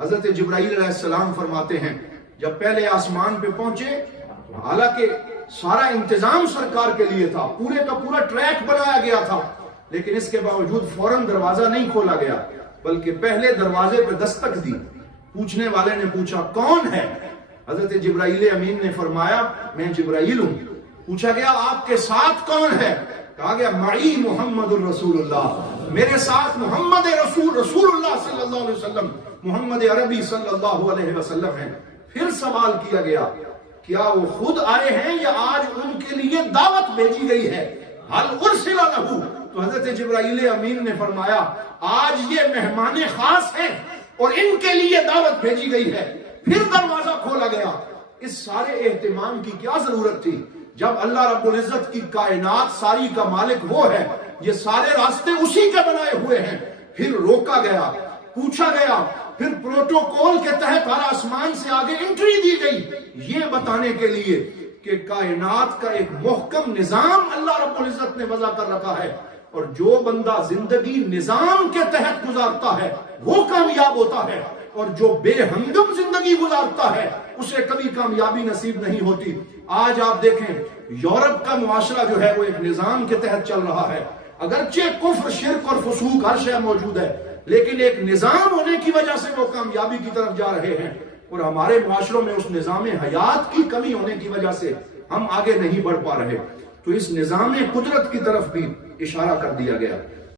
حضرت جبرائیل علیہ السلام فرماتے ہیں جب پہلے آسمان پہ پہنچے، حالانکہ سارا انتظام سرکار کے لیے تھا، پورے کا پورا ٹریک بنایا گیا تھا، لیکن اس کے باوجود فوراً دروازہ نہیں کھولا گیا، بلکہ پہلے دروازے پہ دستک دی۔ پوچھنے والے نے پوچھا کون ہے؟ حضرت جبرائیل امین نے فرمایا میں جبرائیل ہوں۔ پوچھا گیا آپ کے ساتھ کون ہے؟ کہا گیا معی محمد الرسول اللہ، میرے ساتھ محمد رسول اللہ صلی اللہ علیہ وسلم، محمد عربی صلی اللہ علیہ وسلم ہیں۔ پھر سوال کیا گیا کیا وہ خود آئے ہیں یا آج ان کے لیے دعوت بھیجی گئی ہے؟ حل ارسل لہ، تو حضرت جبرائیل امین نے فرمایا آج یہ مہمان خاص ہیں اور ان کے لیے دعوت بھیجی گئی ہے۔ پھر دروازہ کھولا گیا۔ اس سارے اہتمام کی کیا ضرورت تھی جب اللہ رب العزت کی کائنات ساری کا مالک وہ ہے، یہ سارے راستے اسی کے بنائے ہوئے ہیں۔ پھر روکا گیا، پوچھا گیا، پھر پروٹوکول کے تحت ہر آسمان سے آگے انٹری دی گئی، یہ بتانے کے لیے کہ کائنات کا ایک محکم نظام اللہ رب العزت نے وضع کر رکھا ہے، اور جو بندہ زندگی نظام کے تحت گزارتا ہے وہ کامیاب ہوتا ہے، اور جو بے ہنگم زندگی گزارتا ہے اسے کبھی کامیابی نصیب نہیں ہوتی۔ آج آپ دیکھیں یورپ کا معاشرہ جو ہے وہ ایک نظام کے تحت چل رہا ہے، اگرچہ کفر، شرک اور فسوق ہر شے موجود ہے، لیکن ایک نظام ہونے کی وجہ سے وہ کامیابی کی طرف جا رہے ہیں، اور ہمارے معاشروں میں اس نظام حیات کی کمی ہونے کی وجہ سے ہم آگے نہیں بڑھ پا رہے۔ تو اس نظام قدرت کی طرف بھی اشارہ کر دیا گیا۔